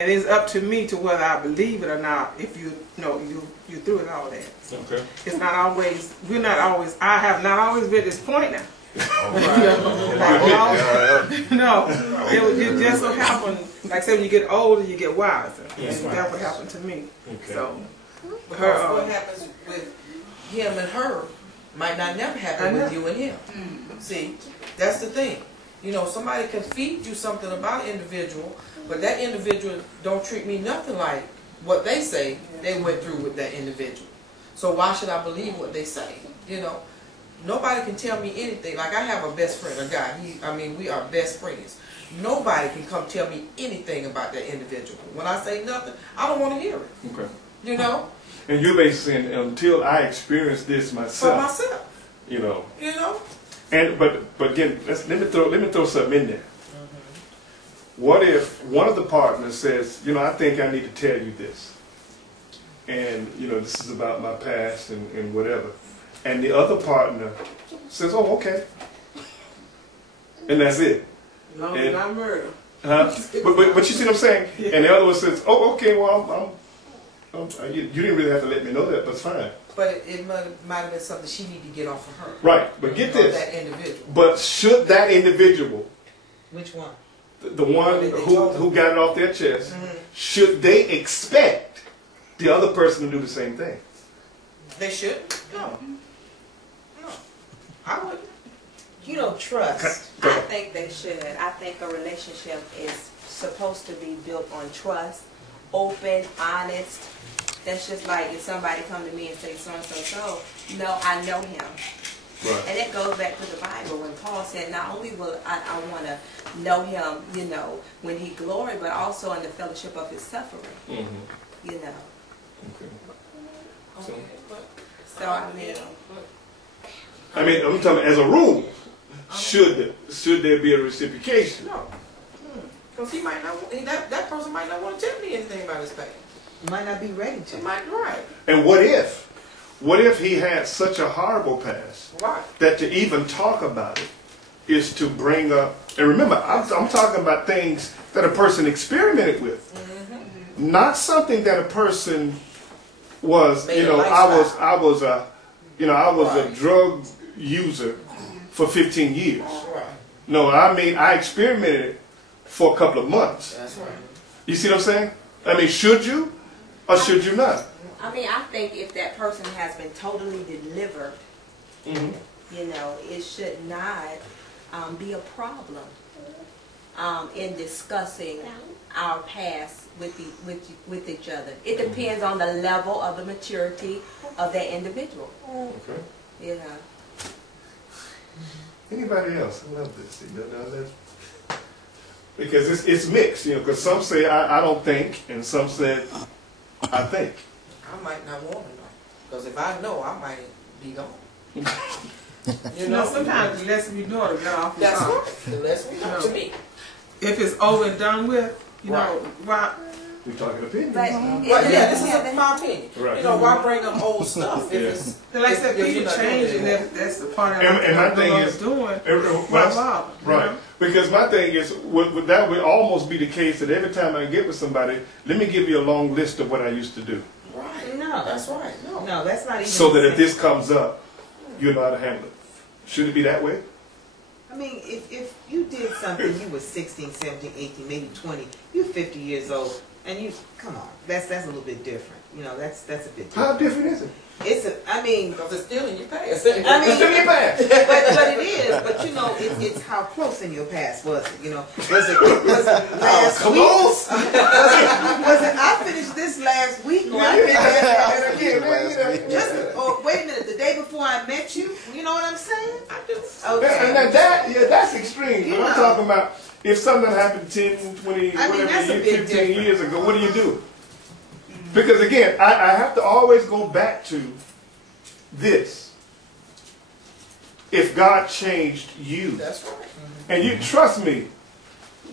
And it's up to me to whether I believe it or not. If you know you through with all that. Okay. It's not always. We're not always. I have not always been at this point now. No, it just so happened. Like I said, when you get older, you get wiser. And that's what happened to me. Okay. So, what happens with him and her might not never happen with you and him. See, that's the thing. You know, somebody can feed you something about an individual, but that individual don't treat me nothing like what they say they went through with that individual. So why should I believe what they say? You know, nobody can tell me anything. Like I have a best friend, a guy. We are best friends. Nobody can come tell me anything about that individual. When I say nothing, I don't want to hear it. Okay. You know. And you're basically saying until I experience this myself. For myself. You know. You know. And but again, let me throw something in there. What if one of the partners says, you know, I think I need to tell you this, and you know, this is about my past and whatever, and the other partner says, oh, okay, and that's it. as long as it's not murder. Huh? But you see what I'm saying? Yeah. And the other one says, oh, okay, well, you didn't really have to let me know that, but it's fine. But it might have been something she needed to get off of her. Right, but get this. That individual. But should that individual, which one? The one who got it off their chest, should they expect the other person to do the same thing? They should? No. No. I wouldn't. You don't trust. I think they should. I think a relationship is supposed to be built on trust, open, honest. That's just like if somebody come to me and say so and so, no, I know him. Right. And it goes back to the Bible when Paul said, not only will I want to know him, you know, when he glory, but also in the fellowship of his suffering. You know. Okay. So I mean, I'm talking as a rule. Should there be a reciprocation? No. Because he might not. That person might not want to tell me anything about his past. Might not be ready to. Right. And what if he had such a horrible past that to even talk about it is to bring up, and remember, I'm talking about things that a person experimented with, not something that a person was, you know, I was a drug user for 15 years. Right. No, I experimented it for a couple of months. That's right. You see what I'm saying? I mean, should you or should you not? I mean, I think if that person has been totally delivered, you know, it should not be a problem in discussing our past with each other. It depends on the level of the maturity of that individual. Okay. You know. Anybody else? I love this. Because it's mixed, you know, because some say I don't think, and some said I think. I might not want to know. Because if I know, I might be gone. You know, sometimes the less we know, the better off we are. That's right. The less we know. To me. If it's over and done with, you know, why? We're talking opinions. This is my opinion. Right. You know, why bring up old stuff if it's... Like I said, people change, and that's the part of and my thing is doing. Right. Because my thing is, that would almost be the case that every time I get with somebody, let me give you a long list of what I used to do. Right. No. That's right. No, that's not even... So that if this comes up, you know how to handle it. Should it be that way? I mean, if you did something, you were 16, 17, 18, maybe 20, you're 50 years old, and you, come on, that's a little bit different. You know, that's a bit different. How different is it? Because it's still in your past. It's still in your past. but it is. But you know, it's how close in your past was it? You know, was it last week? Close? Was it? I finished this last week. Or I finished that just. Oh, wait a minute. The day before I met you. You know what I'm saying? I do. Okay. Now that's extreme. But I'm talking about if something happened 10, 20, whatever, 15 years ago. What do you do? Because again, I have to always go back to this. If God changed you, that's right. And you trust me,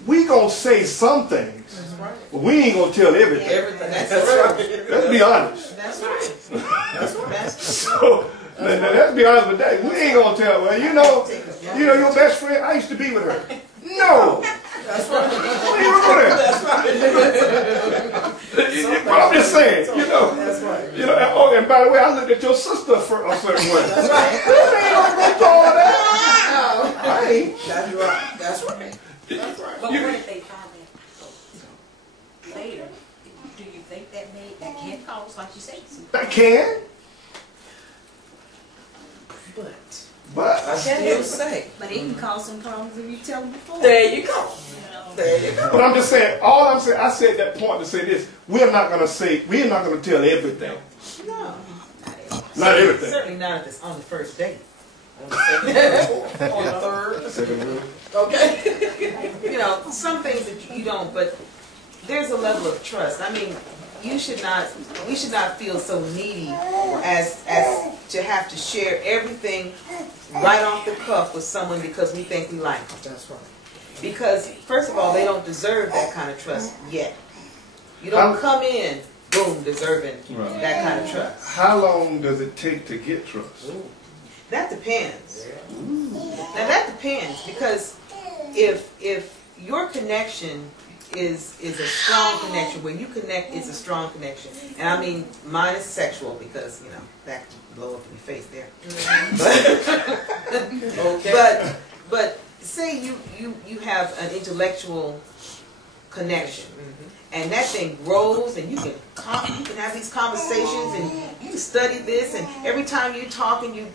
we gonna say some things, that's right. But we ain't gonna tell everything. That's right. Let's be honest. That's right. That's right. So now, let's be honest with that. We ain't gonna tell. Well, you know your best friend. I used to be with her. No. That's right. What are you doing? That's right. saying, you know. That's right. You know, oh, and by the way, I looked at your sister for a certain way. That's right. This ain't gonna go through all that. I ain't. That's right. That's right. That's right. But what if they find that out later? Do you think that can cause, like you say, some I can. But I But still say. But it can cause some problems if you tell them before. There you go. There you go. But I'm just saying, all I'm saying, I said that point to say this. We're not gonna tell everything. No. Not everything. Certainly not if it's on the first date. On the second, on the third. Okay. You know, some things that you don't, but there's a level of trust. I mean, we should not feel so needy as to have to share everything right off the cuff with someone because we think we like them. That's right. Because, first of all, they don't deserve that kind of trust yet. You don't come in, boom, deserving that kind of trust. How long does it take to get trust? That depends. Now that depends, because if your connection is a strong connection, where you connect is a strong connection, and I mean mine is sexual because, you know, that could blow up in your face there. Okay. But say you have an intellectual connection, and that thing grows, and you can have these conversations, and you can study this, and every time you talk and you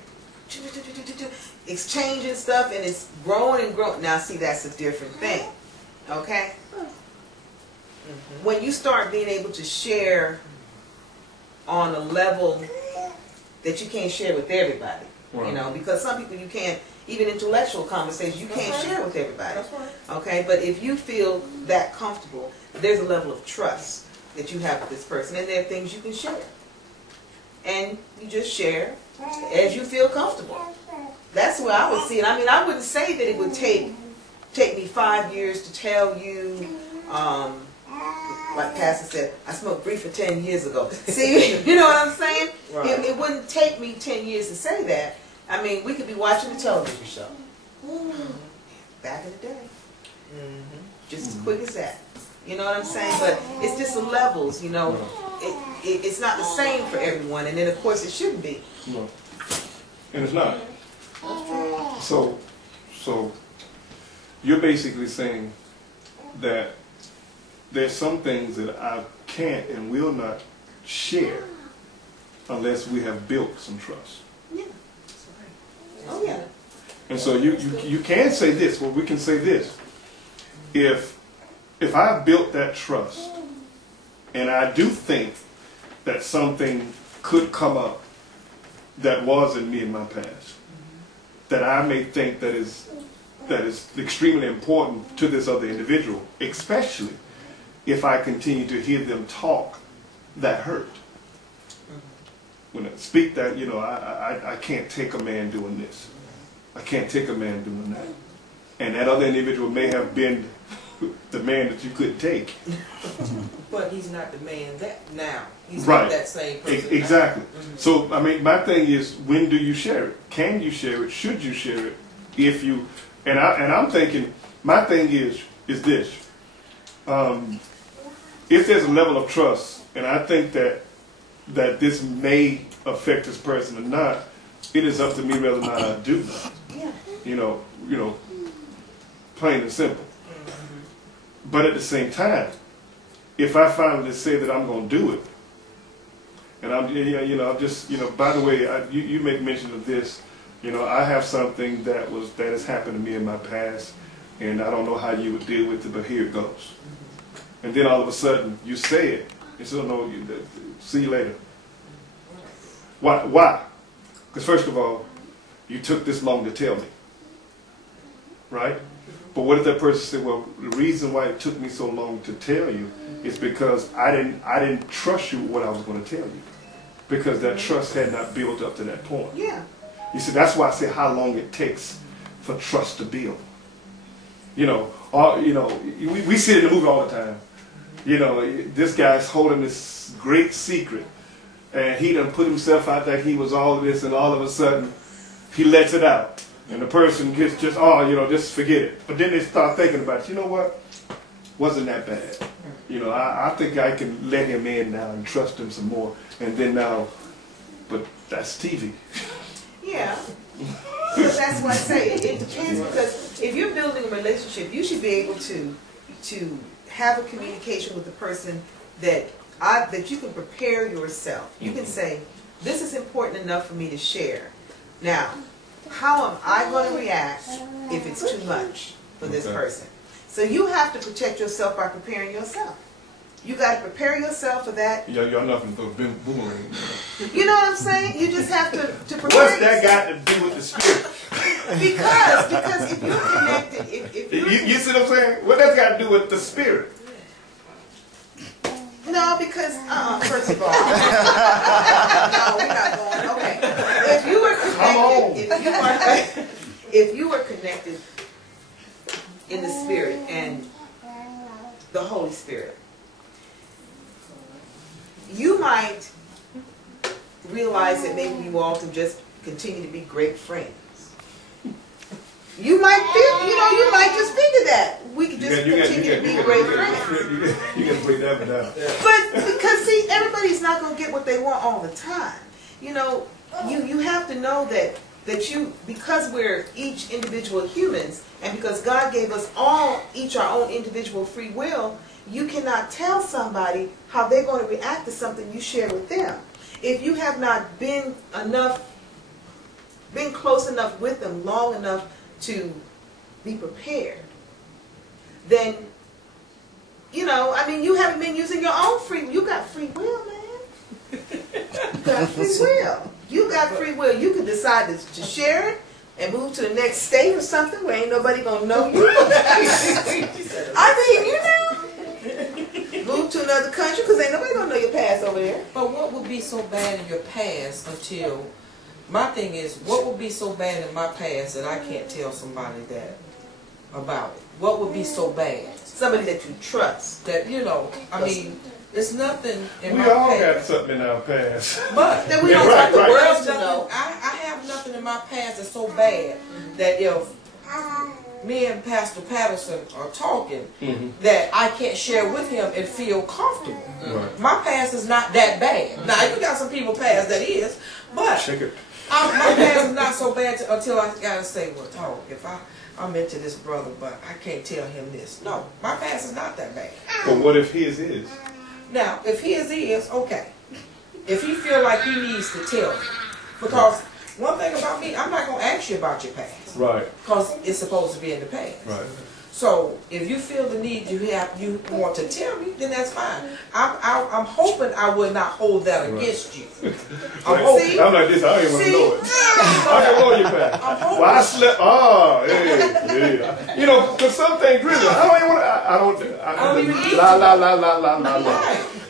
exchanging stuff, and it's growing and growing. Now see, that's a different thing. Okay? When you start being able to share on a level that you can't share with everybody, you know, because some people you can't, even intellectual conversations, you can't share with everybody. Okay? But if you feel that comfortable, there's a level of trust that you have with this person, and there are things you can share. And you just share as you feel comfortable. That's the way I would see it. I mean, I wouldn't say that it would take me 5 years to tell you, like Pastor said, I smoked brief for 10 years ago. See, you know what I'm saying? Right. It wouldn't take me 10 years to say that. I mean, we could be watching a television show back in the day. Just as quick as that. You know what I'm saying? But it's just the levels, you know. It's not the same for everyone, and then of course it shouldn't be. No. And it's not. So you're basically saying that there's some things that I can't and will not share unless we have built some trust. Yeah. Oh yeah. And so you can say this, well, we can say this. If I built that trust, and I do think that something could come up that was in me in my past, that I may think that is extremely important to this other individual, especially if I continue to hear them talk that hurt. When I speak that, you know, I can't take a man doing this. I can't take a man doing that. And that other individual may have been the man that you couldn't take. But he's not the man that now. He's Right. not that same person. Exactly. So, I mean, my thing is, when do you share it? Can you share it? Should you share it? If you, and I'm thinking, my thing is this. If there's a level of trust, and I think that this may affect this person or not, it is up to me whether or not I do that. Yeah. You know, plain and simple. But at the same time, if I finally say that I'm going to do it, and I'm just, by the way, you make mention of this, I have something that has happened to me in my past, and I don't know how you would deal with it, but here it goes. And then all of a sudden, you say it, and so no, see you later. Why? Because first of all, you took this long to tell me, right? But what if that person said, well, the reason why it took me so long to tell you is because I didn't trust you with what I was going to tell you, because that trust had not built up to that point. Yeah. You see, that's why I say how long it takes for trust to build. We see it in the movie all the time. This guy's holding this great secret, and he done put himself out there. He was all of this, and all of a sudden, he lets it out. And the person gets just forget it. But then they start thinking about it. You know what? wasn't that bad. You know, I think I can let him in now and trust him some more. And then now, but that's TV. Yeah. But that's why I say it depends, because if you're building a relationship, you should be able to have a communication with the person that you can prepare yourself. You can say, this is important enough for me to share. Now, how am I going to react if it's too much for this person? So you have to protect yourself by preparing yourself. You got to prepare yourself for that. You're nothing but boomerang. You know what I'm saying? You just have to prepare. What's that got to do with the spirit? Because if you're connected, if you see what I'm saying? What that's got to do with the spirit? No, because first of all, no, we're not going. Okay, if you were connected, if you were connected in the spirit and the Holy Spirit, you might realize that maybe you all can just continue to be great friends. You might feel, you might just figure that we could just continue to be great friends. You got to bring that one down. But because see, everybody's not going to get what they want all the time. You know, you have to know that you, because we're each individual humans, and because God gave us all each our own individual free will, you cannot tell somebody how they're going to react to something you share with them. If you have not been close enough with them long enough to be prepared, then, I mean, you haven't been using your own free will. You got free will, man. You got free will. You got free will. You can decide to share it and move to the next state or something where ain't nobody gonna know you. I mean, move to another country because ain't nobody gonna know your past over there. But what would be so bad in your past until, my thing is, what would be so bad in my past that I can't tell somebody that about it? What would be so bad? Somebody that you trust. That, I mean, it's nothing in my We all past. got something in our past. But Then we don't want the world to nothing, know. I have nothing in my past that's so bad that if me and Pastor Patterson are talking, that I can't share with him and feel comfortable. Right. My past is not that bad. Now, you got some people past that is, but my past is not so bad until I gotta say, well, if I'm into this brother, but I can't tell him this. No, my past is not that bad. But what if his is? Now, if his is, okay. If he feel like he needs to tell me. Because one thing about me, I'm not going to ask you about your past. Right. Because it's supposed to be in the past. Right. So, if you feel the need you want to tell me, then that's fine. I'm hoping I will not hold that against you. I'm hoping. I'm like this, I don't even want to know it. I can know your past. Well, I slept, yeah. Because some things really, I don't even need la.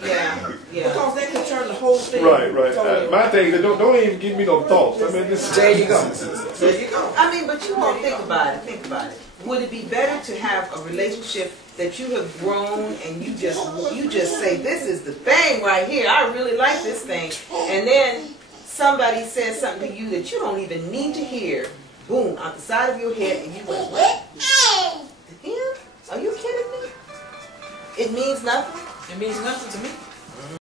Yeah. Because that can turn the whole thing. Right. Totally My thing is, don't even give me no thoughts. I mean, there you go. I mean, but you won't think about it. Think about it. Would it be better to have a relationship that you have grown and you just say, this is the thing right here, I really like this thing, and then somebody says something to you that you don't even need to hear, boom, out the side of your head, and you went, what? Him? Are you kidding me? It means nothing? It means nothing to me.